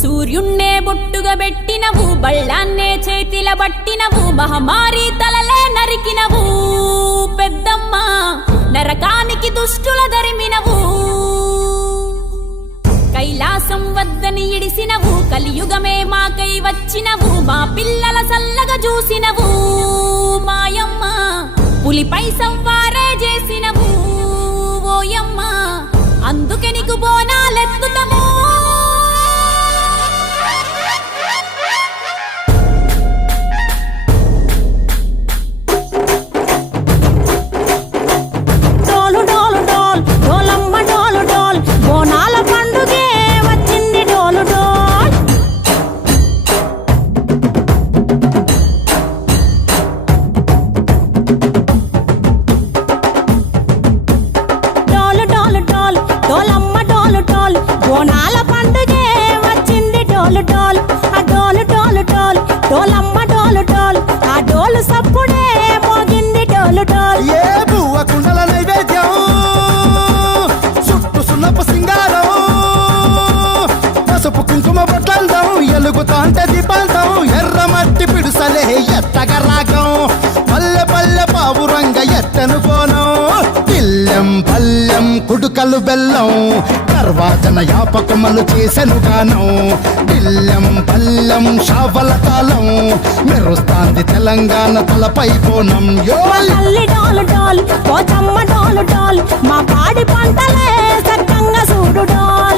సూర్యున్నే బొట్టుగా పెట్టినవు, బళ్ళాన్నే చేతిల పట్టినవు, మహమారి తలలే నరికినవు పెద్దమ్మ, నరకానికి దుష్టుల దరిమినవు. కైలాసం వద్దని ఇడిసినవు, కలియుగమే మాకై వచ్చినవు, మా పిల్లల సల్లగా చూసినవు మాయమ్మ, పులిపై సవ్వారే చేసినవు ఓయమ్మ, అందుకే నీకు బోనాలెత్తుతము. బోనాల పండుగే వచ్చింది డోలు డోలు, ఆ డోలు డోలు డోలు డోలమ్మ డోలు డోలు, ఆ డోలు సప్పుడే మోగింది డోలు డోలు. ఏ బువ్వ కుండల నైవేద్యం, చుట్టు సున్నపు సింగారం, పసుపు కుంకుమ బొట్లందం, ఎలుగుతాంటే దీపాంతం, ఎర్రమట్టి పిడుసలే ఎత్తగ రాగం, పల్లె పల్లె పావురంగ ఎత్తను పోనం, పిల్లెం పల్లెం కుడుకలు బెల్లం, తర్వాతన యాపకమలు చేసెను గానం, పిల్లెం పల్లెం షావల తాళం, మెరుస్తాంది తెలంగాణ తలపై కోణం. తల్లి డోలు డోలు, పోచమ్మ డోలు డోలు, మా పాడి పంటలే సక్కంగా చూడు డోలు.